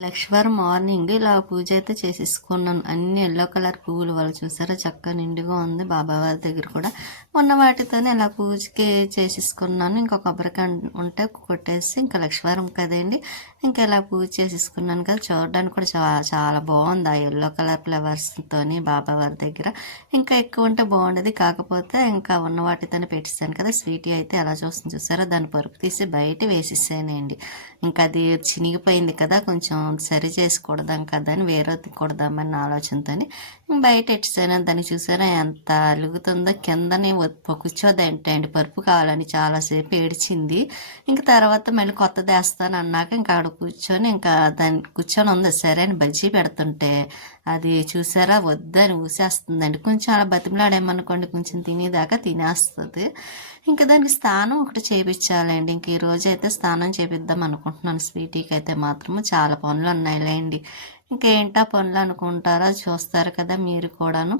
లక్ష్మీవారం morning ఇలా పూజ అయితే చేసేసుకున్నాను. అన్ని ఎల్లో కలర్ పువ్వులు వాళ్ళు చూసారా? చక్కగా నిండుగా ఉంది. బాబావారి దగ్గర కూడా ఉన్న వాటితోనే ఇలా పూజకి చేసేసుకున్నాను. ఇంకా కొబ్బరికాయ ఉంటే కొట్టేసి ఇంకా లక్ష్మీవారం కదండి. ఇంకా ఇలా పూజ చేసేసుకున్నాను కదా చూడడానికి కూడా చాలా చాలా బాగుంది. ఆ ఎల్లో కలర్ ఫ్లవర్స్తోని బాబావారి దగ్గర. ఇంకా ఎక్కువ ఉంటే బాగుండేది. కాకపోతే ఇంకా ఉన్న వాటితోనే పెట్టేసాను కదా. స్వీటీ అయితే ఎలా చూస్తుంది చూసారో? దాన్ని పరుపు తీసి బయట వేసేసానండి. ఇంకా అది చినిగిపోయింది కదా కొంచెం సరి చేసుకూడదాం కదా అని వేరే కొడదామన్న ఆలోచనతోని బయట ఎట్టిసాను దాన్ని చూసారా? ఎంత అలుగుతుందో. కిందని కూర్చోదంటే అండి పరుపు కావాలని చాలాసేపు ఏడిచింది. ఇంకా తర్వాత మళ్ళీ కొత్తది వేస్తాను అన్నాక ఇంకా ఆడ కూర్చొని ఇంకా దాన్ని కూర్చొని ఉంది. సరే అని బజ్జీ పెడుతుంటే అది చూసారా? వద్దని ఊసేస్తుందండి. కొంచెం అలా బతిమలాడేమనుకోండి కొంచెం తినేదాకా తినేస్తుంది. ఇంకా దానికి స్నానం ఒకటి చేయించాలండి ఇంక ఈ రోజు అయితే స్నానం చేపిద్దాం అనుకుంటున్నాను. స్వీటీకి అయితే మాత్రము చాలా పనులు ఉన్నాయిలేండి. ఇంకేంటా పనులు అనుకుంటారా? చూస్తారు కదా మీరు కూడాను.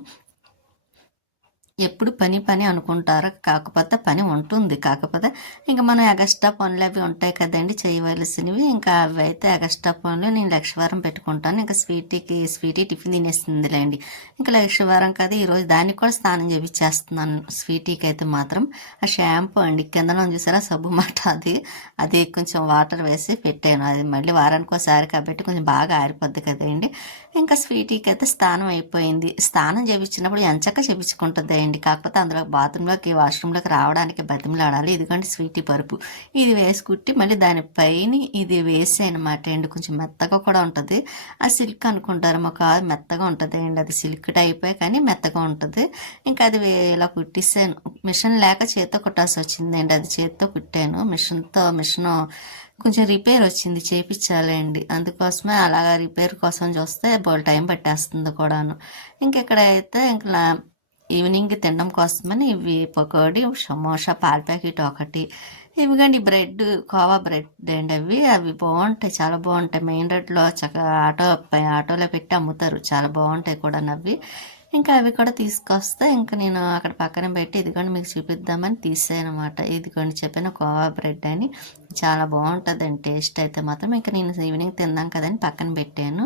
ఎప్పుడు పని పని అనుకుంటారు. కాకపోతే పని ఉంటుంది. కాకపోతే ఇంకా మనం ఎగస్ట్రా పనులు అవి ఉంటాయి కదండి చేయవలసినవి. ఇంకా అవి అయితే ఎగస్ట్రా పనులు నేను లక్షవారం పెట్టుకుంటాను. ఇంకా స్వీటీకి స్వీటీ టిఫిన్ తినేస్తుందిలేండి. ఇంకా లక్షవారం కదా ఈరోజు దానికి కూడా స్నానం చేపించేస్తున్నాను స్వీటీకి అయితే మాత్రం ఆ షాంపూ అండి. కింద చూసారా సబ్బు మాట అది. అది కొంచెం వాటర్ వేసి పెట్టాను. అది మళ్ళీ వారానికి ఒకసారి కాబట్టి కొంచెం బాగా ఆరిపోద్ది కదండి. ఇంకా స్వీటీకి అయితే స్నానం అయిపోయింది. స్నానం చేయించినప్పుడు ఎంచక్క చేయించుకుంటుంది అండి కాకపోతే అందులో బాత్రూంలోకి వాష్రూమ్లోకి రావడానికి బతిమలాడాలి. ఎందుకంటే స్వీటీ పరుపు. ఇది వేసి కుట్టి మళ్ళీ దానిపైన ఇది వేసి అనమాట అండి. కొంచెం మెత్తగా కూడా ఉంటుంది. ఆ సిల్క్ అనుకుంటారు. మాకు మెత్తగా ఉంటుంది అండి. అది సిల్క్ టైపే కానీ మెత్తగా ఉంటుంది. ఇంకా అది ఇలా కుట్టిస్తాను మిషన్ లేక చేత్తో కుట్టాల్సి వచ్చిందండి అది చేత్తో కుట్టాను. మిషన్తో మిషన్ కొంచెం రిపేర్ వచ్చింది. చేపించాలండి అందుకోసమే అలాగా రిపేర్ కోసం చూస్తే బోల్ టైం పట్టేస్తుంది కూడాను. ఇంకెక్కడైతే ఇంకా ఈవినింగ్ తినడం కోసమని ఇవి పకోడీ సమోసా పాల ప్యాకెట్ ఒకటి. ఇవి కానీ బ్రెడ్ కోవా బ్రెడ్ అండి అవి. అవి బాగుంటాయి చాలా బాగుంటాయి. మెయిన్ రోడ్లో చక్కగా ఆటో ఆటోలో పెట్టి అమ్ముతారు. చాలా బాగుంటాయి కూడా అవి. ఇంకా అవి కూడా తీసుకొస్తే ఇంకా నేను అక్కడ పక్కన పెట్టి ఇదిగోండి మీకు చూపిద్దామని తీసాను అనమాట ఇదిగోండి చెప్పిన కోవా బ్రెడ్ అని. చాలా బాగుంటుందండి. టేస్ట్ అయితే మాత్రం. ఇంకా నేను ఈవినింగ్ తిందాం కదని పక్కన పెట్టాను.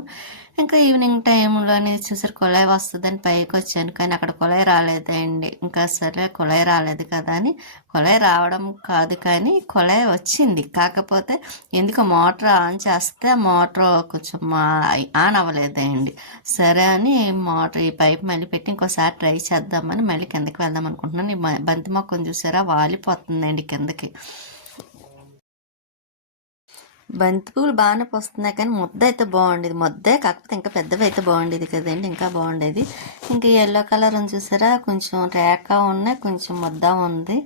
ఇంకా ఈవినింగ్ టైంలోనే చూసారు కొలాయి వస్తుందని పైకి వచ్చాను కానీ అక్కడ కొలాయి రాలేదండి. ఇంకా సరే కొలాయి రాలేదు కదా అని. కొలాయి రావడం కాదు కానీ కొలాయి వచ్చింది. కాకపోతే ఎందుకు మోటార్ ఆన్ చేస్తే మోటార్ కొంచెం ఆన్ అవ్వలేదండి. సరే అని మోటార్ ఈ పైప్ మళ్ళీ పెట్టి ఇంకోసారి ట్రై చేద్దామని మళ్ళీ కిందకి వెళ్దాం అనుకుంటున్నాను. ఈ బంతి మొక్కను చూసారా? వాలిపోతుందండి కిందకి. బంతి పువ్వులు బాగానే వస్తున్నాయి కానీ ముద్ద అయితే బాగుండేది. ముద్దే కాకపోతే ఇంకా పెద్దవి అయితే బాగుండేది కదండి ఇంకా బాగుండేది. ఇంకా ఎల్లో కలర్ ఉంది చూసారా? కొంచెం రేఖ ఉన్నాయి కొంచెం ముద్ద ఉంది.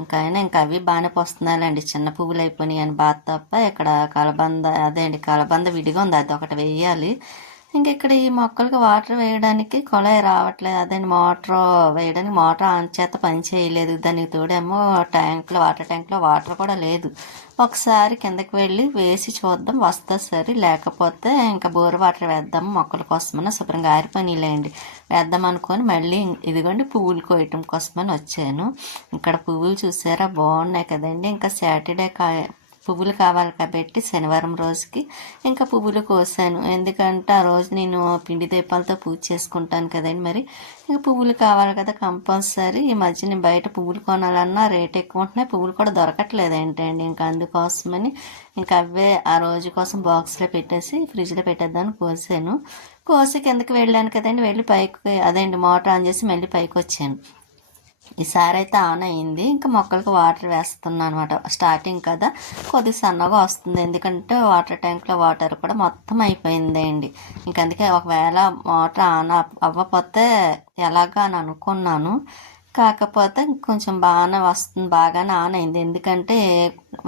ఇంకా అయినా ఇంకా అవి బాగానే పోస్తున్నాయండి చిన్న పువ్వులు అయిపోయినాయి అని బాధ తప్ప ఇక్కడ కలబంద అదే అండి కలబంద విడిగా ఉంది. అది ఒకటి వేయాలి. ఇంక ఇక్కడ ఈ మొక్కలకి వాటర్ వేయడానికి కొలాయి రావట్లేదు. అదే మోటార్ వేయడానికి మోటార్ ఆన్ చేత పని చేయలేదు. దానికి తోడేమో ట్యాంక్లో వాటర్ ట్యాంక్లో వాటర్ కూడా లేదు. ఒకసారి కిందకి వెళ్ళి వేసి చూద్దాం వస్తా సరే. లేకపోతే ఇంకా బోర్ వాటర్ వేద్దాం మొక్కల కోసమని శుభ్రంగా పనిలేయండి వేద్దాం అనుకొని మళ్ళీ ఇదిగోండి పువ్వులు కోయటం కోసమని వచ్చాను. ఇక్కడ పువ్వులు చూసారా? బాగున్నాయి కదండి. ఇంకా సాటర్డే కా పువ్వులు కావాలి కాబట్టి శనివారం రోజుకి ఇంకా పువ్వులు కోసాను. ఎందుకంటే ఆ రోజు నేను పిండి దీపాలతో పూజ చేసుకుంటాను కదండి మరి. ఇంకా పువ్వులు కావాలి కదా కంపల్సరీ. ఈ మధ్య నేను బయట పువ్వులు కొనాలన్నా రేట్ ఎక్కువ ఉంటున్నాయి. పువ్వులు కూడా దొరకట్లేదు ఏంటండి. ఇంకా అందుకోసమని ఇంకా అవే ఆ రోజు కోసం బాక్స్లో పెట్టేసి ఫ్రిడ్జ్లో పెట్టేద్దామని కోసాను. కోసి కిందకి వెళ్ళాను కదండి. వెళ్ళి పైకి అదేంటి మోటార్ ఆన్ చేసి మళ్ళీ పైకి వచ్చాను ఈసారి అయితే ఆన్ అయింది. ఇంకా మొక్కలకు వాటర్ వేస్తున్నాను అనమాట స్టార్టింగ్ కదా కొద్ది సన్నగా వస్తుంది. ఎందుకంటే వాటర్ ట్యాంక్లో వాటర్ కూడా మొత్తం అయిపోయిందే అండి ఇంక అందుకే ఒకవేళ వాటర్ ఆన్ అవ్వకపోతే ఎలాగా అని అనుకున్నాను. కాకపోతే కొంచెం బాగానే వస్తుంది బాగానే ఆన్ అయింది. ఎందుకంటే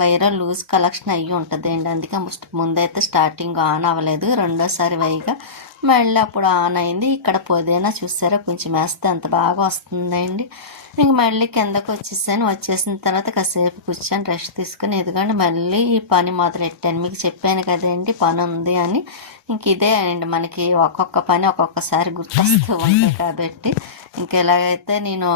వైరల్ లూజ్ కలెక్షన్ అయ్యి ఉంటుంది అండి అందుకే ముందైతే స్టార్టింగ్ ఆన్ అవ్వలేదు. రెండోసారి వైగా మళ్ళీ అప్పుడు ఆన్ అయింది. ఇక్కడ పుదీనా చూసారా? కొంచెం వేస్తే అంత బాగా వస్తుందండి. ఇంక మళ్ళీ కిందకు వచ్చేసాను. వచ్చేసిన తర్వాత కాసేపు కూర్చొని రెస్ట్ తీసుకుని ఎదుగండి మళ్ళీ ఈ పని మొదలెట్టాను మీకు చెప్పాను కదండి పని ఉంది అని. ఇంక ఇదే అండి మనకి ఒక్కొక్క పని ఒక్కొక్కసారి గుర్తొస్తూ ఉంటాయి కాబట్టి. ఇంక ఎలాగైతే నేను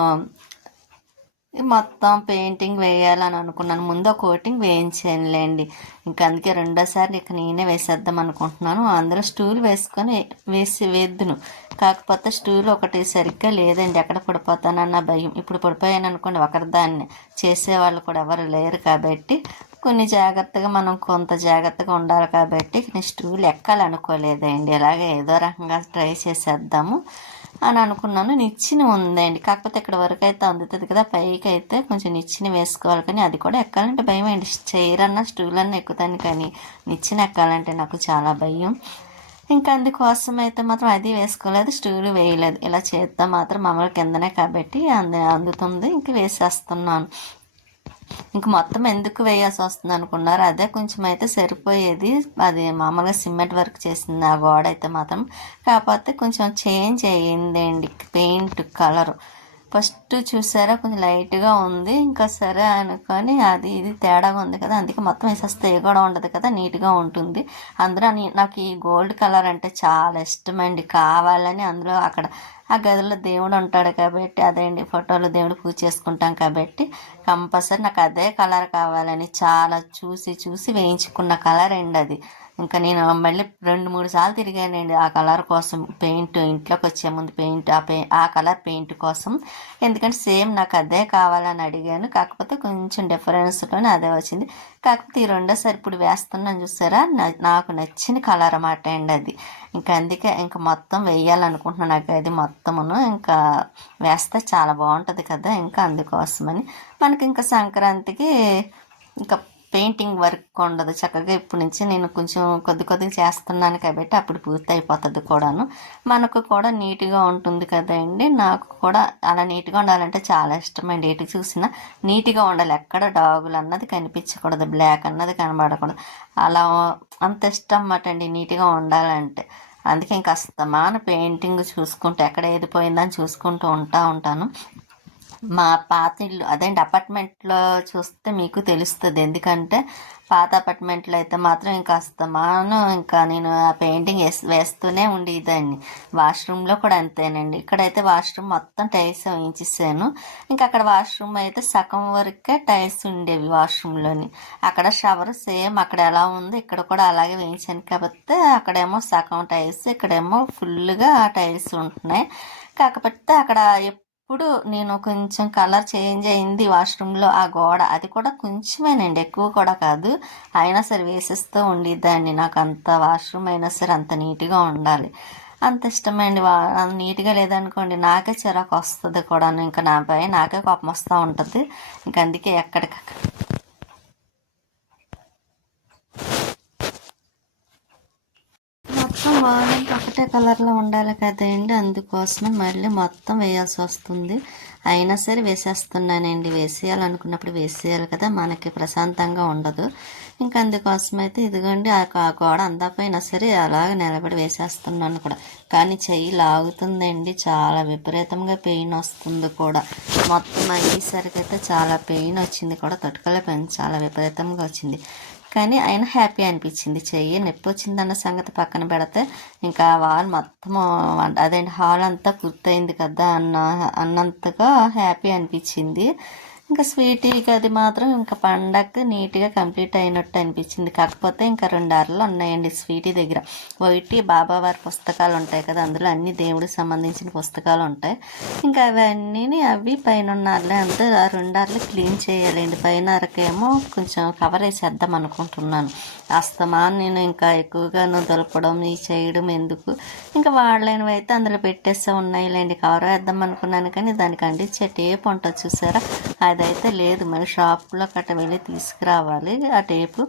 మొత్తం పెయింటింగ్ వేయాలని అనుకున్నాను. ముందు ఒక కోటింగ్ వేయించానులేండి ఇంకా అందుకే రెండోసారి ఇక నేనే వేసేద్దాం అనుకుంటున్నాను. అందులో స్టూల్ వేసుకొని వేసి వేద్దును. కాకపోతే స్టూల్ ఒకటి సరిగ్గా లేదండి. ఎక్కడ పడిపోతానన్న భయం. ఇప్పుడు పడిపోయాను అనుకోండి ఒకరి దాన్ని చేసేవాళ్ళు కూడా ఎవరు లేరు కాబట్టి కొన్ని జాగ్రత్తగా మనం కొంత జాగ్రత్తగా ఉండాలి కాబట్టి నేను స్టూల్ ఎక్కాలనుకోలేదండి. ఇలాగే ఏదో రకంగా ట్రై చేసేద్దాము. అని అనుకున్నాను. నిచ్చిన ఉందండి. కాకపోతే ఇక్కడ వరకు అయితే అందుతుంది కదా పైకి అయితే కొంచెం నిచ్చిన వేసుకోవాలి కానీ అది కూడా ఎక్కాలంటే భయం అండి. చైర్ అన్న స్టూల్ అన్న ఎక్కుతాను కానీ నిచ్చిన ఎక్కాలంటే నాకు చాలా భయం. ఇంకా అందుకోసం అయితే మాత్రం అది వేసుకోలేదు స్టూలు వేయలేదు. ఇలా చేద్దాం మాత్రం మామూలు కిందనే కాబట్టి అందు అందుతుంది. ఇంక వేసేస్తున్నాను. ఇంక మొత్తం ఎందుకు వేయాల్సి వస్తుంది అనుకున్నారు అదే కొంచెం అయితే సరిపోయేది. అది మామూలుగా సిమెంట్ వర్క్ చేసింది. ఆ గోడ అయితే మాత్రం కాకపోతే కొంచెం చేంజ్ అయ్యిందండి. Paint colour. ఫస్ట్ చూసారా కొంచెం లైట్గా ఉంది. ఇంకా సరే అనుకొని అది ఇది తేడాగా ఉంది కదా అందుకే మొత్తం వేసేస్తే ఏ కూడా ఉండదు కదా నీట్గా ఉంటుంది. అందులో నాకు ఈ గోల్డ్ కలర్ అంటే చాలా ఇష్టమండి. కావాలని అందులో అక్కడ ఆ గదిలో దేవుడు ఉంటాడు కాబట్టి అదేండి ఫోటోలు దేవుడు పూజ చేసుకుంటాం కాబట్టి కంపల్సరీ నాకు అదే కలర్ కావాలని చాలా చూసి చూసి వేయించుకున్న కలర్ అండి అది. ఇంకా నేను మళ్ళీ రెండు మూడు సార్లు తిరిగానండి. ఆ కలర్ కోసం పెయింట్ ఇంట్లోకి వచ్చే ముందు పెయింట్ ఆ పెయి ఆ కలర్ పెయింట్ కోసం. ఎందుకంటే సేమ్ నాకు అదే కావాలని అడిగాను. కాకపోతే కొంచెం డిఫరెన్స్లోనే అదే వచ్చింది. కాకపోతే ఈ రెండోసారి ఇప్పుడు వేస్తున్నాను చూసారా? నాకు నచ్చిన కలర్ అన్నమాట అండి అది. ఇంకా అందుకే ఇంకా మొత్తం వేయాలనుకుంటున్నాను. నాకు అది మొత్తమును ఇంకా వేస్తే చాలా బాగుంటుంది కదా ఇంకా అందుకోసమని. మనకి ఇంకా సంక్రాంతికి ఇంకా పెయింటింగ్ వర్క్ ఉండదు. చక్కగా ఇప్పటి నుంచి నేను కొంచెం కొద్ది కొద్దిగా చేస్తున్నాను కాబట్టి అప్పుడు పూర్తి అయిపోతుంది కూడాను. మనకు కూడా నీట్గా ఉంటుంది కదండి. నాకు కూడా అలా నీట్గా ఉండాలంటే చాలా ఇష్టం అండి. ఎటు చూసినా నీట్గా ఉండాలి. ఎక్కడ డాగులు అన్నది కనిపించకూడదు. బ్లాక్ అన్నది కనబడకూడదు. అలా అంత ఇష్టం అన్నమాట అండి నీట్గా ఉండాలంటే. అందుకే ఇంకా అస్తమాన పెయింటింగ్ చూసుకుంటూ ఎక్కడ ఏది పోయిందని చూసుకుంటూ ఉంటా ఉంటాను. మా పాత ఇల్లు అదేంటి అపార్ట్మెంట్లో చూస్తే మీకు తెలుస్తుంది. ఎందుకంటే పాత అపార్ట్మెంట్లో అయితే మాత్రం ఇంకా అస్తమాను ఇంకా నేను ఆ పెయింటింగ్ వేస్ వేస్తూనే ఉండేదాన్ని. వాష్రూమ్లో కూడా అంతేనండి. ఇక్కడైతే వాష్రూమ్ మొత్తం టైల్స్ వేయించేసాను. ఇంకా అక్కడ వాష్రూమ్ అయితే సగం వరకే టైల్స్ ఉండేవి వాష్రూమ్లోని. అక్కడ షవర్ సేమ్ అక్కడ ఎలా ఉంది ఇక్కడ కూడా అలాగే వేయించాను. కాకపోతే అక్కడేమో సగం టైల్స్ ఇక్కడేమో ఫుల్గా టైల్స్ ఉంటున్నాయి. కాకపోతే అక్కడ ఇప్పుడు నేను కొంచెం కలర్ చేంజ్ అయింది వాష్రూమ్లో ఆ గోడ. అది కూడా కొంచెమేనండి ఎక్కువ కూడా కాదు. అయినా సరే వేసేస్తూ ఉండేదాన్ని నాకు అంత వాష్రూమ్ అయినా సరే అంత నీట్గా ఉండాలి. అంత ఇష్టమండి. వా నీట్గా లేదనుకోండి నాకే చిరాకు వస్తుంది కూడా ఇంకా నాపై నాకే కోపం వస్తూ ఉంటుంది. ఇంక అందుకే ఎక్కడికక్కడ మొత్తం వాలంటే ఒకటే కలర్లో ఉండాలి కదండి. అందుకోసమే మళ్ళీ మొత్తం వేయాల్సి వస్తుంది. అయినా సరే వేసేస్తున్నానండి. వేసేయాలనుకున్నప్పుడు వేసేయాలి కదా. మనకి ప్రశాంతంగా ఉండదు. ఇంకా అందుకోసం అయితే ఇదిగోండి ఆ గోడ అందకపోయినా సరే అలాగ నిలబడి వేసేస్తున్నాను కూడా. కానీ చెయ్యి లాగుతుందండి. చాలా విపరీతంగా పెయిన్ వస్తుంది కూడా. మొత్తం అయ్యేసరికి అయితే చాలా పెయిన్ వచ్చింది కూడా. తట్టుకోలేకపోయింది చాలా విపరీతంగా వచ్చింది. కానీ ఆయన హ్యాపీ అనిపించింది. చెయ్యి నొప్పి వచ్చిందన్న సంగతి పక్కన పెడితే ఇంకా వాల్ మొత్తం అదేంటి హాల్ అంతా పూర్తయింది కదా అన్న అన్నంతగా హ్యాపీ అనిపించింది. ఇంకా స్వీట్ అది మాత్రం ఇంకా పండగ నీట్గా కంప్లీట్ అయినట్టు అనిపించింది. కాకపోతే ఇంకా రెండు అరలు ఉన్నాయండి స్వీటీ దగ్గర. ఒకటి బాబావారి పుస్తకాలు ఉంటాయి కదా అందులో అన్ని దేవుడికి సంబంధించిన పుస్తకాలు ఉంటాయి. ఇంకా అవన్నీ అవి పైన ఉన్న అరలే అంతా ఆ రెండు అరలు క్లీన్ చేయాలండి. పైన అరకేమో కొంచెం కవర్ వేసేద్దాం అనుకుంటున్నాను. అస్తమా నేను ఇంకా ఎక్కువగాను దులపడం ఈ చేయడం ఎందుకు? ఇంకా వాడలేనివి అయితే అందులో పెట్టేస్తే ఉన్నాయిలేండి. కవర్ వేద్దాం అనుకున్నాను కానీ దానికి అంటించే టేప్ ఉంటుంది చూసారా? అయితే లేదు. మరి షాప్లో కట్ట వెళ్ళి తీసుకురావాలి. ఆ టేపు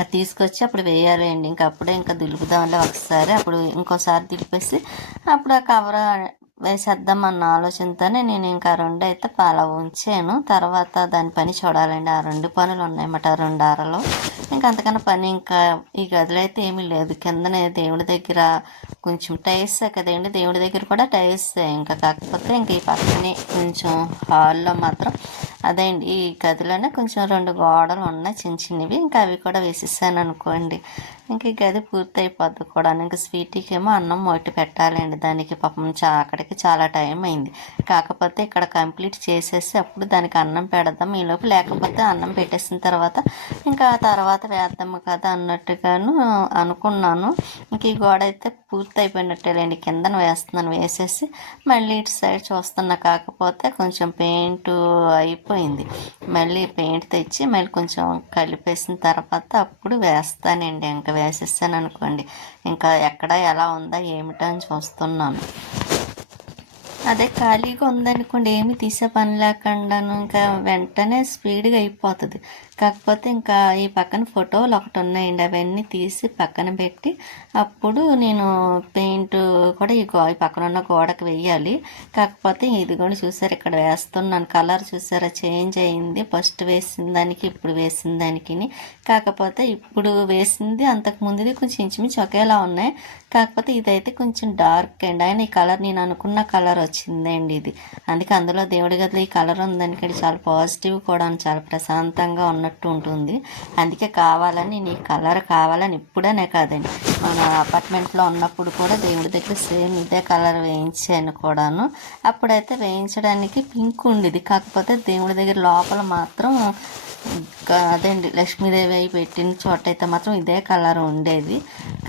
అది తీసుకొచ్చి అప్పుడు వేయాలండి. ఇంకా అప్పుడే ఇంకా దులుపుదాంలే ఒకసారి. అప్పుడు ఇంకోసారి దులిపేసి అప్పుడు ఆ కవర్ వేసేద్దాం అన్న ఆలోచనతోనే నేను ఇంకా రెండు అయితే పాల ఉంచాను. తర్వాత దాని పని చూడాలండి. ఆ రెండు పనులు ఉన్నాయన్నమాట ఆ రెండు అరలో ఇంకా అంతకన్నా పని ఇంకా ఈ గదిలో అయితే ఏమీ లేదు. కిందనే దేవుడి దగ్గర కొంచెం టైల్స్ కదండి. దేవుడి దగ్గర కూడా టైల్స్ ఇంకా కాకపోతే ఇంకా ఈ పక్కనే కొంచెం హాల్లో మాత్రం అదే అండి. ఈ గదిలోనే కొంచెం రెండు గోడలు ఉన్నాయి చిన్న చిన్నవి. ఇంకా అవి కూడా వేసేసాను అనుకోండి. ఇంకా ఈ గది పూర్తి అయిపోద్ది కూడా ఇంకా స్వీటీకి ఏమో అన్నం మొట్టి పెట్టాలండి. దానికి పాపం చా అక్కడికి చాలా టైం అయింది. కాకపోతే ఇక్కడ కంప్లీట్ చేసేసి అప్పుడు దానికి అన్నం పెడదాం ఈలోపు లేకపోతే అన్నం పెట్టేసిన తర్వాత ఇంకా తర్వాత వేద్దాము కదా అన్నట్టుగాను అనుకున్నాను. ఇంక ఈ గోడ అయితే పూర్తి అయిపోయినట్టేలేండి. కిందన వేస్తున్నాను. వేసేసి మళ్ళీ ఇటు సైడ్ చూస్తున్నా. కాకపోతే కొంచెం పెయింట్ అయిపోయింది. మళ్ళీ పెయింట్ తెచ్చి మళ్ళీ కొంచెం కలిపేసిన తర్వాత అప్పుడు వేస్తానండి. ఇంకా వేసేసాను అనుకోండి. ఇంకా ఎక్కడ ఎలా ఉందా ఏమిటో అని చూస్తున్నాను. అదే ఖాళీగా ఉందనుకోండి ఏమి తీసే పని లేకుండాను ఇంకా వెంటనే స్పీడ్గా అయిపోతుంది. కాకపోతే ఇంకా ఈ పక్కన ఫోటోలు ఒకటి ఉన్నాయండి. అవన్నీ తీసి పక్కన పెట్టి అప్పుడు నేను పెయింట్ కూడా ఈ గో ఈ పక్కన ఉన్న గోడకు వెయ్యాలి. కాకపోతే ఇది కూడా చూసారు ఇక్కడ వేస్తున్నాను. కలర్ చూసారా చేంజ్ అయింది. ఫస్ట్ వేసిన దానికి ఇప్పుడు వేసిన దానికి కాకపోతే ఇప్పుడు వేసింది అంతకు ముందుది కొంచెం ఇంచుమించు ఒకేలా ఉన్నాయి. కాకపోతే ఇదైతే కొంచెం డార్క్ అండి. ఆయన ఈ కలర్ నేను అనుకున్న కలర్ వచ్చిందండి ఇది. అందుకే అందులో దేవుడి గదిలో ఈ కలర్ ఉందానికి చాలా పాజిటివ్ కూడా చాలా ప్రశాంతంగా అన్నట్టు ఉంటుంది. అందుకే కావాలని నీ కలర్ కావాలని ఇప్పుడనే కాదండి. మన అపార్ట్మెంట్లో ఉన్నప్పుడు కూడా దేవుడి దగ్గర సేమ్ ఇదే కలర్ వేయించాను కూడాను. అప్పుడైతే వేయించడానికి పింక్ ఉండేది. కాకపోతే దేవుడి దగ్గర లోపల మాత్రం అదేండి లక్ష్మీదేవి అయి పెట్టిన చోట అయితే మాత్రం ఇదే కలర్ ఉండేది.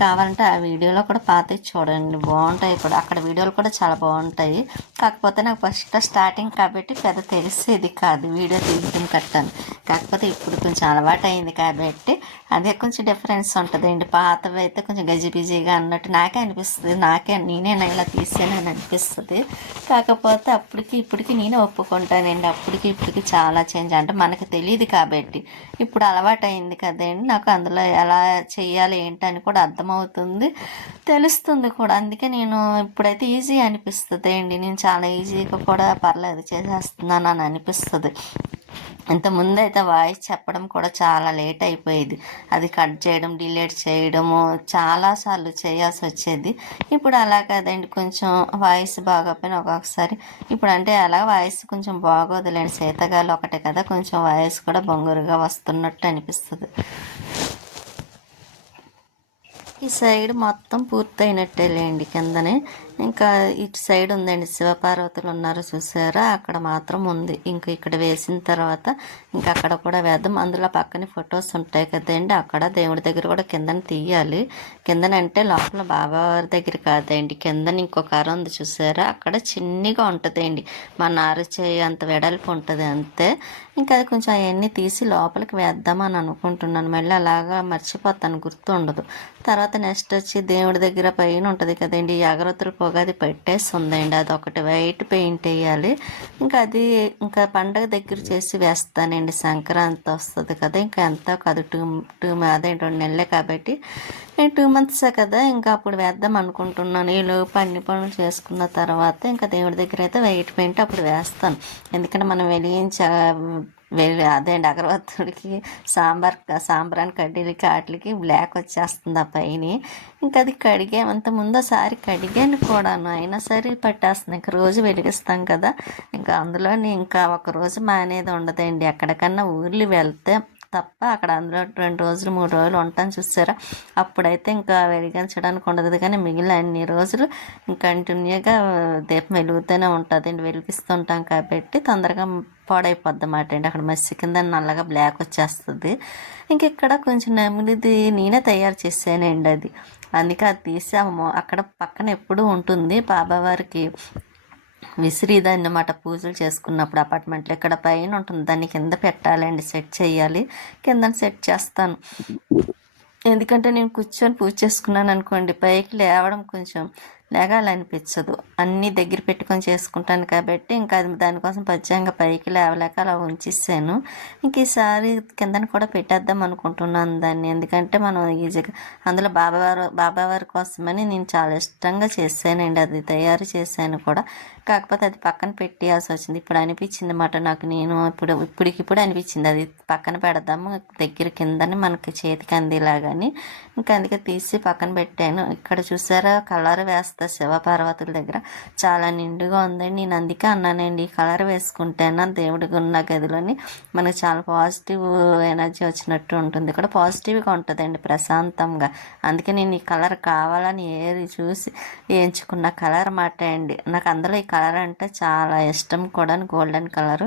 కావాలంటే ఆ వీడియోలో కూడా పాత చూడండి. బాగుంటాయి కూడా. అక్కడ వీడియోలు కూడా చాలా బాగుంటాయి. కాకపోతే నాకు ఫస్ట్ స్టార్టింగ్ కాబట్టి పెద్ద తెలిసేది కాదు. వీడియో తీయటం కట్టాను. కాకపోతే ఇప్పుడు ఇప్పుడు కొంచెం అలవాటు అయింది కాబట్టి అదే కొంచెం డిఫరెన్స్ ఉంటుందండి. పాతవి అయితే కొంచెం గజిబిజిగా అన్నట్టు నాకే అనిపిస్తుంది. నాకే నేనే ఇలా తీసానని అనిపిస్తుంది. కాకపోతే అప్పటికి ఇప్పటికి నేనే ఒప్పుకుంటానండి. అప్పటికి ఇప్పటికి చాలా చేంజ్ అంటే మనకు తెలియదు కాబట్టి. ఇప్పుడు అలవాటు అయింది కదండి. నాకు అందులో ఎలా చేయాలి ఏంటని కూడా అర్థమవుతుంది తెలుస్తుంది కూడా. అందుకే నేను ఇప్పుడైతే ఈజీ అనిపిస్తుంది అండి నేను చాలా ఈజీగా కూడా పర్లేదు చేసేస్తున్నాను అని అనిపిస్తుంది. ఇంతకుముందు అయితే వాయిస్ చెప్పడం కూడా చాలా లేట్ అయిపోయేది. అది కట్ చేయడం డిలీట్ చేయడము చాలాసార్లు చేయాల్సి వచ్చేది. ఇప్పుడు అలా కదండి. కొంచెం వాయిస్ బాగోపోయినా ఒక్కొక్కసారి ఇప్పుడు అంటే అలా వాయిస్ కొంచెం బాగోదులేండి. శీతగాలు ఒకటే కదా కొంచెం వాయిస్ కూడా బొంగురుగా వస్తున్నట్టు అనిపిస్తుంది. ఈ సైడ్ మొత్తం పూర్తయినట్టేలేండి కిందనే. ఇంకా ఇటు సైడ్ ఉందండి. శివపార్వతులు ఉన్నారు చూసారా? అక్కడ మాత్రం ఉంది. ఇంకా ఇక్కడ వేసిన తర్వాత ఇంకా అక్కడ కూడా వేద్దాం. అందులో పక్కన ఫొటోస్ ఉంటాయి కదండి. అక్కడ దేవుడి దగ్గర కూడా కిందన తీయాలి. కిందన అంటే లోపల బాబావారి దగ్గర కాదండి. కిందన ఇంకొక అర ఉంది చూసారా? అక్కడ చిన్నగా ఉంటుందండి. మా నారు చేయి అంత వెడల్పు ఉంటుంది అంతే. ఇంకా అది కొంచెం అవన్నీ తీసి లోపలికి వేద్దామని అనుకుంటున్నాను. మళ్ళీ అలాగా మర్చిపోతాను. గుర్తు ఉండదు. తర్వాత నెక్స్ట్ వచ్చి దేవుడి దగ్గర పైన ఉంటుంది కదండి. జాగ్రత్తలు అగరత్తులు పొగది పెట్టేస్తుందండి. అది ఒకటి వైట్ పెయింట్ వేయాలి. ఇంకా అది ఇంకా పండగ దగ్గర చేసి వేస్తానండి. సంక్రాంతి వస్తుంది కదా ఇంకా ఎంత కాదు. టూ టూ అదే రెండు నెలలే కాబట్టి. టూ మంత్సే కదా ఇంకా అప్పుడు వేద్దాం అనుకుంటున్నాను. ఈ లోపు అన్ని పనులు చేసుకున్న తర్వాత ఇంకా దేవుడి దగ్గర అయితే వైట్ పెయింట్ అప్పుడు వేస్తాను. ఎందుకంటే మనం వెలిగించ వెళ్ళి అదే అండి అగరబత్తుడికి సాంబార్ సాంబ్రాన్ కడ్డీలకి వాటికి బ్లాక్ వచ్చేస్తుంది ఆ పైన. ఇంకా అది కడిగే అంత ముందోసారి కడిగాను కూడాను. అయినా సరే పట్టేస్తుంది. ఇంకా రోజు వెలిగిస్తాం కదా. ఇంకా అందులోని ఇంకా ఒక రోజు మానేది ఉండదండి. ఎక్కడికన్నా ఊర్లు వెళ్తే తప్ప అక్కడ అందులో రెండు రోజులు మూడు రోజులు ఉంటాను చూసారా? అప్పుడైతే ఇంకా వెలిగించడానికి ఉండదు. కానీ మిగిలిన అన్ని రోజులు కంటిన్యూగా దీపం వెలుగుతూనే ఉంటుంది వెలిగిస్తుంటాం కాబట్టి తొందరగా పాడైపోద్ది అన్నమాట అండి. అక్కడ మసి కింద నల్లగా బ్లాక్ వచ్చేస్తుంది. ఇంక ఇక్కడ కొంచెం నెమ్మదిది నేనే తయారు చేశానండి అది. అందుకే అది తీసాము. అక్కడ పక్కన ఎప్పుడూ ఉంటుంది. బాబావారికి విసిరిది అన్నమాట పూజలు చేసుకున్నప్పుడు అపార్ట్మెంట్లో. ఇక్కడ పైన ఉంటుంది. దాన్ని కింద పెట్టాలండి. సెట్ చేయాలి. కింద సెట్ చేస్తాను. ఎందుకంటే నేను కూర్చొని పూజ చేసుకున్నాను అనుకోండి. పైకి లేవడం కొంచెం లేగాలనిపించదు. అన్నీ దగ్గర పెట్టుకొని చేసుకుంటాను కాబట్టి ఇంకా అది దానికోసం పద్యంగా పైకి లేవలేక అలా ఉంచేసాను. ఇంక ఈసారి కిందన కూడా పెట్టేద్దాం అనుకుంటున్నాను దాన్ని. ఎందుకంటే మనం ఈజీగా అందులో బాబావారు బాబావారి కోసమని నేను చాలా ఇష్టంగా చేశానండి. అది తయారు చేశాను కూడా. కాకపోతే అది పక్కన పెట్టేయాల్సి వచ్చింది. ఇప్పుడు అనిపించింది అన్నమాట నాకు నేను ఇప్పుడు ఇప్పటికిప్పుడు అనిపించింది. అది పక్కన పెడదాము దగ్గర కిందని మనకి చేతికి అందేలాగాని. ఇంకా అందుకే తీసి పక్కన పెట్టాను. ఇక్కడ చూసారా కలర్ వేస్తాను కాస్త శివపార్వతుల దగ్గర. చాలా నిండుగా ఉందండి. నేను అందుకే అన్నానండి ఈ కలర్ వేసుకుంటేనా దేవుడికి ఉన్న గదిలోని మనకు చాలా పాజిటివ్ ఎనర్జీ వచ్చినట్టు ఉంటుంది. ఇక్కడ పాజిటివ్గా ఉంటుందండి ప్రశాంతంగా. అందుకే నేను ఈ కలర్ కావాలని ఏది చూసి ఎంచుకున్న కలర్ మాట అండి. నాకు అందులో ఈ కలర్ అంటే చాలా ఇష్టం. కూడా గోల్డెన్ కలర్.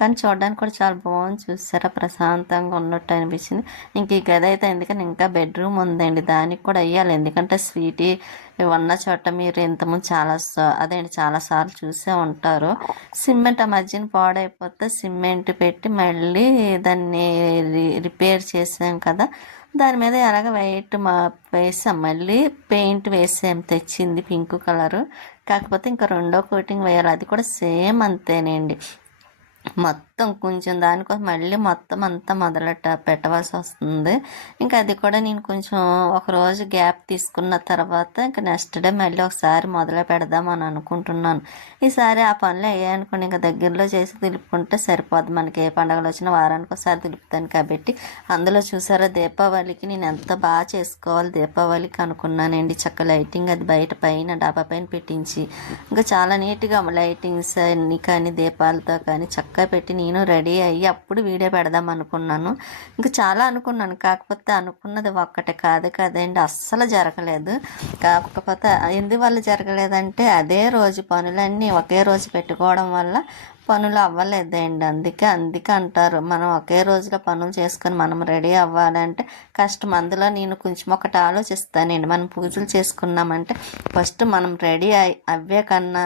కానీ చూడడానికి కూడా చాలా బాగుంది. చూసారా? ప్రశాంతంగా ఉన్నట్టు అనిపించింది. ఇంక ఈ గది అయితే ఎందుకని ఇంకా బెడ్రూమ్ ఉందండి. దానికి కూడా వేయాలి. ఎందుకంటే స్వీటీ ఉన్న చోట మీరు ఇంతము చాలా అదేంటి చాలా సార్లు చూసే ఉంటారు. సిమెంట్ ఆ మధ్యన పాడైపోతే సిమెంట్ పెట్టి మళ్ళీ దాన్ని రి- రిపేర్ చేసాం కదా. దాని మీద ఎలాగ వైట్ మా వేసాం. మళ్ళీ పెయింట్ వేసాం. తెచ్చింది పింక్ కలరు. కాకపోతే ఇంకా రెండో కోటింగ్ వేయాలి. అది కూడా సేమ్ అంతేనండి. మొత్తం కొంచెం దానికోసం మళ్ళీ మొత్తం అంతా మొదలట పెట్టవలసి వస్తుంది. ఇంకా అది కూడా నేను కొంచెం ఒక రోజు గ్యాప్ తీసుకున్న తర్వాత ఇంకా నెక్స్ట్ డే మళ్ళీ ఒకసారి మొదలు పెడదాం అని అనుకుంటున్నాను. ఈసారి ఆ పనులు అయ్యాయనుకోండి ఇంకా దగ్గరలో చేసి దులుపుకుంటే సరిపోద్ది. మనకి ఏ పండుగలు వచ్చినా వారానికి ఒకసారి దులుపుతాను కాబట్టి. అందులో చూసారా దీపావళికి నేను ఎంత బాగా చేసుకోవాలి దీపావళికి అనుకున్నానండి. చక్క లైటింగ్ అది బయట పైన డాబా పైన పెట్టించి. ఇంకా చాలా నీట్గా లైటింగ్స్ అన్ని కానీ దీపాలతో కానీ చక్క పక్క పెట్టి నేను రెడీ అయ్యి అప్పుడు వీడియో పెడదాం అనుకున్నాను. ఇంకా చాలా అనుకున్నాను. కాకపోతే అనుకున్నది ఒక్కటే కాదు కదండి. అస్సలు జరగలేదు. కాకపోతే ఎందువల్ల జరగలేదంటే అదే రోజు పనులన్నీ ఒకే రోజు పెట్టుకోవడం వల్ల పనులు అవ్వలేదండి. అందుకే అందుకే అంటారు. మనం ఒకే రోజులో పనులు చేసుకొని మనం రెడీ అవ్వాలంటే కష్టం. అందులో నేను కొంచెం ఒకటి ఆలోచిస్తానండి. మనం పూజలు చేసుకున్నామంటే ఫస్ట్ మనం రెడీ అయ్యి అవ్వే కన్నా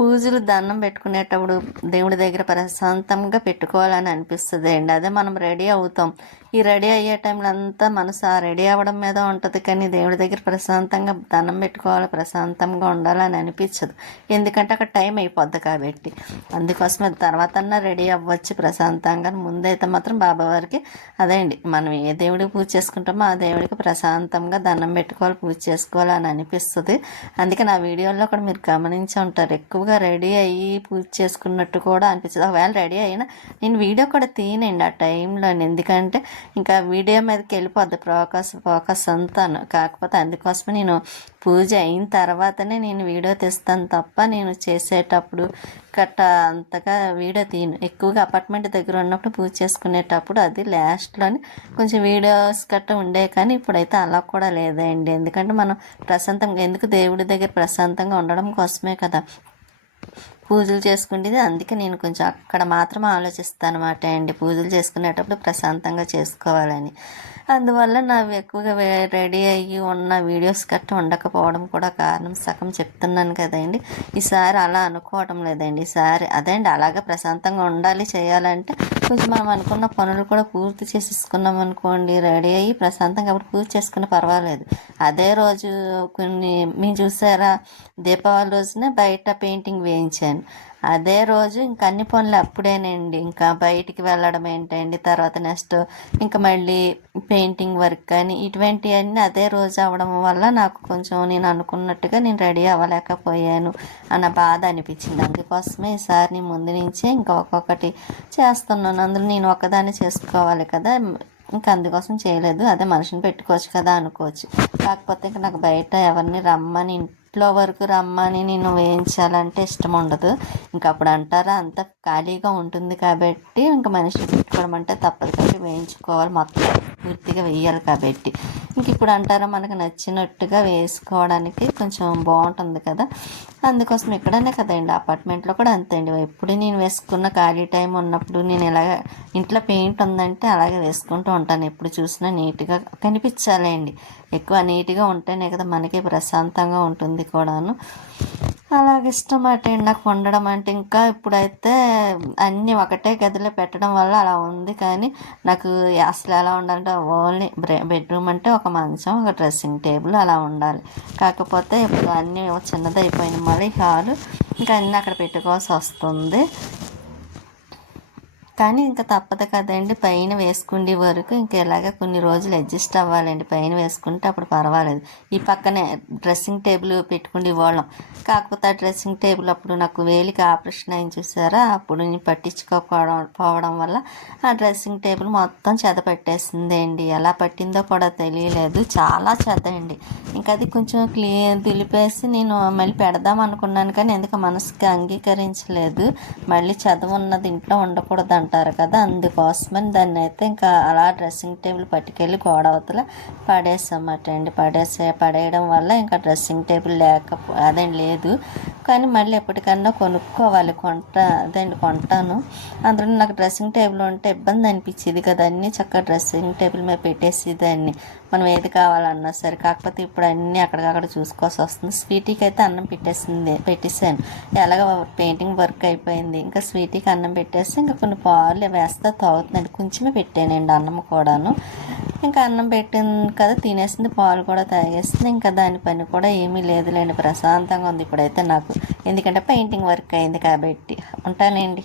పూజలు దండం పెట్టుకునేటప్పుడు దేవుడి దగ్గర ప్రశాంతంగా పెట్టుకోవాలని అనిపిస్తుంది అండి అదే మనం రెడీ అవుతాం. ఈ రెడీ అయ్యే టైంలో అంతా మనసు ఆ రెడీ అవ్వడం మీద ఉంటుంది. కానీ దేవుడి దగ్గర ప్రశాంతంగా దండం పెట్టుకోవాలి ప్రశాంతంగా ఉండాలని అనిపించదు. ఎందుకంటే అక్కడ టైం అయిపోద్ది కాబట్టి. అందుకోసం తర్వాత రెడీ అవ్వచ్చు ప్రశాంతంగా. ముందైతే మాత్రం బాబావారికి అదే అండి మనం ఏ దేవుడికి పూజ చేసుకుంటామో ఆ దేవుడికి ప్రశాంతంగా దండం పెట్టుకోవాలి పూజ చేసుకోవాలి అని అనిపిస్తుంది. అందుకే నా వీడియోలో కూడా మీరు గమనించి ఉంటారు. ఎక్కువగా రెడీ అయ్యి పూజ చేసుకున్నట్టు కూడా అనిపించదు ఒకవేళ రెడీ అయినా నేను వీడియో కూడా తీనండి ఆ టైంలో. ఎందుకంటే ఇంకా వీడియో మీదకి వెళ్ళిపోద్ది ఫోకస్ ఫోకస్ అంతాను కాకపోతే అందుకోసమే నేను పూజ అయిన తర్వాతనే నేను వీడియో తీస్తాను తప్ప నేను చేసేటప్పుడు గట్ట అంతగా వీడియో తీయను. ఎక్కువగా అపార్ట్మెంట్ దగ్గర ఉన్నప్పుడు పూజ చేసుకునేటప్పుడు అది లాస్ట్లోని కొంచెం వీడియోస్ గట్ట ఉండే కానీ ఇప్పుడైతే అలా కూడా లేదండి. ఎందుకంటే మనం ప్రశాంతంగా ఎందుకు దేవుడి దగ్గర ప్రశాంతంగా ఉండడం కోసమే కదా. పూజలు చేసుకుంటేది అందుకే నేను కొంచెం అక్కడ మాత్రం ఆలోచిస్తాను అనమాట అండి. పూజలు చేసుకునేటప్పుడు ప్రశాంతంగా చేసుకోవాలని. అందువల్ల నాకు ఎక్కువగా రెడీ అయ్యి ఉన్న వీడియోస్ గట్రా ఉండకపోవడం కూడా కారణం సగం చెప్తున్నాను కదండి. ఈసారి అలా అనుకోవడం లేదండి. ఈసారి అదే అండి అలాగే ప్రశాంతంగా ఉండాలి చేయాలంటే కొంచెం మనం అనుకున్న పనులు కూడా పూర్తి చేసేసుకున్నాం అనుకోండి రెడీ అయ్యి ప్రశాంతంగా అప్పుడు పూర్తి చేసుకున్న పర్వాలేదు. అదే రోజు కొన్ని మేము చూసారా దీపావళి రోజున బయట పెయింటింగ్ వేయించాను. అదే రోజు ఇంక అన్ని పనులు అప్పుడేనండి. ఇంకా బయటికి వెళ్ళడం ఏంటండి? తర్వాత నెక్స్ట్ ఇంకా మళ్ళీ పెయింటింగ్ వర్క్ కానీ ఇటువంటివన్నీ అదే రోజు అవ్వడం వల్ల నాకు కొంచెం నేను అనుకున్నట్టుగా నేను రెడీ అవ్వలేకపోయాను అన్న బాధ అనిపించింది. అందుకోసమే ఈసారి నేను ముందు నుంచే ఇంకా ఒక్కొక్కటి చేస్తున్నాను. అందులో నేను ఒకదాన్ని చేసుకోవాలి కదా. ఇంకా అందుకోసం చేయలేదు. అదే మనిషిని పెట్టుకోవచ్చు కదా అనుకోవచ్చు. కాకపోతే ఇంకా నాకు బయట ఎవరిని రమ్మని ఇంట్లో వరకు రమ్మని నేను వేయించాలంటే ఇష్టం ఉండదు. ఇంకా అప్పుడు అంటారా అంత ఖాళీగా ఉంటుంది కాబట్టి ఇంకా మనిషి పెట్టుకోవడం అంటే తప్పదు కాబట్టి వేయించుకోవాలి. మొత్తం పూర్తిగా వేయాలి కాబట్టి. ఇంక ఇప్పుడు అంటారా మనకు నచ్చినట్టుగా వేసుకోవడానికి కొంచెం బాగుంటుంది కదా. అందుకోసం ఇక్కడనే కదండి అపార్ట్మెంట్లో కూడా అంతే అండి. ఎప్పుడు నేను వేసుకున్న ఖాళీ టైం ఉన్నప్పుడు నేను ఇలాగ ఇంట్లో పెయింట్ ఉందంటే అలాగే వేసుకుంటూ ఉంటాను. ఎప్పుడు చూసినా నీట్గా కనిపించాలండి. ఎక్కువ నీట్గా ఉంటేనే కదా మనకి ప్రశాంతంగా ఉంటుంది కూడాను. అలాగే ఇష్టం అంటే నాకు వండడం అంటే ఇంకా ఇప్పుడైతే అన్నీ ఒకటే గదిలో పెట్టడం వల్ల అలా ఉంది కానీ నాకు అసలు ఎలా ఉండాలంటే ఓన్లీ బెడ్రూమ్ అంటే ఒక మంచం ఒక డ్రెస్సింగ్ టేబుల్ అలా ఉండాలి. కాకపోతే ఇప్పుడు అన్నీ చిన్నది మళ్ళీ హాలు ఇంకా అన్నీ అక్కడ పెట్టుకోవాల్సి వస్తుంది. కానీ ఇంకా తప్పదు కదండి. పైన వేసుకుండే వరకు ఇంకా ఇలాగ కొన్ని రోజులు అడ్జస్ట్ అవ్వాలండి. పైన వేసుకుంటే అప్పుడు పర్వాలేదు. ఈ పక్కనే డ్రెస్సింగ్ టేబుల్ పెట్టుకునే వాళ్ళం. కాకపోతే ఆ డ్రెస్సింగ్ టేబుల్ అప్పుడు నాకు వేలికి ఆపరేషన్ అయిన చూసారా? అప్పుడు నేను పట్టించుకోకపోవడం పోవడం వల్ల ఆ డ్రెస్సింగ్ టేబుల్ మొత్తం చెద పట్టేసింది అండి ఎలా పట్టిందో కూడా తెలియలేదు. చాలా చెద అండి. ఇంకా అది కొంచెం క్లీన్ దులిపేసి నేను మళ్ళీ పెడదాం అనుకున్నాను కానీ ఎందుకు మనసుకి అంగీకరించలేదు. మళ్ళీ చదువు ఉన్నది ఇంట్లో ఉండకూడదు అంటారు కదా అందుకోసమని దాన్ని అయితే ఇంకా అలా డ్రెస్సింగ్ టేబుల్ పట్టుకెళ్ళి గోడ అవతల పడేసామట అండి. పడేసే పడేయడం వల్ల ఇంకా డ్రెస్సింగ్ టేబుల్ లేకపో అదే లేదు. కానీ మళ్ళీ ఎప్పటికన్నా కొనుక్కోవాలి. కొంట అదండి కొంటాను. అందులో నాకు డ్రెస్సింగ్ టేబుల్ ఉంటే ఇబ్బంది అనిపించేది కదా అన్నీ చక్కగా డ్రెస్సింగ్ టేబుల్ మీద పెట్టేసి దాన్ని మనం ఏది కావాలన్నా సరే. కాకపోతే ఇప్పుడు అన్నీ అక్కడికక్కడ చూసుకోవాల్సి వస్తుంది. స్వీటీకి అయితే అన్నం పెట్టేసింది పెట్టేసాను ఎలాగ పెయింటింగ్ వర్క్ అయిపోయింది. ఇంకా స్వీటీకి అన్నం పెట్టేసి ఇంకా కొన్ని పాలు వేస్తే తాగుతుందండి కొంచెమే పెట్టానండి అన్నం కూడాను. ఇంకా అన్నం పెట్టింది కదా తినేసింది పాలు కూడా తాగేసింది. ఇంకా దాని పని కూడా ఏమీ లేదులేండి. ప్రశాంతంగా ఉంది ఇప్పుడైతే నాకు. ఎందుకంటే పెయింటింగ్ వర్క్ అయింది కాబట్టి. ఉంటానండి.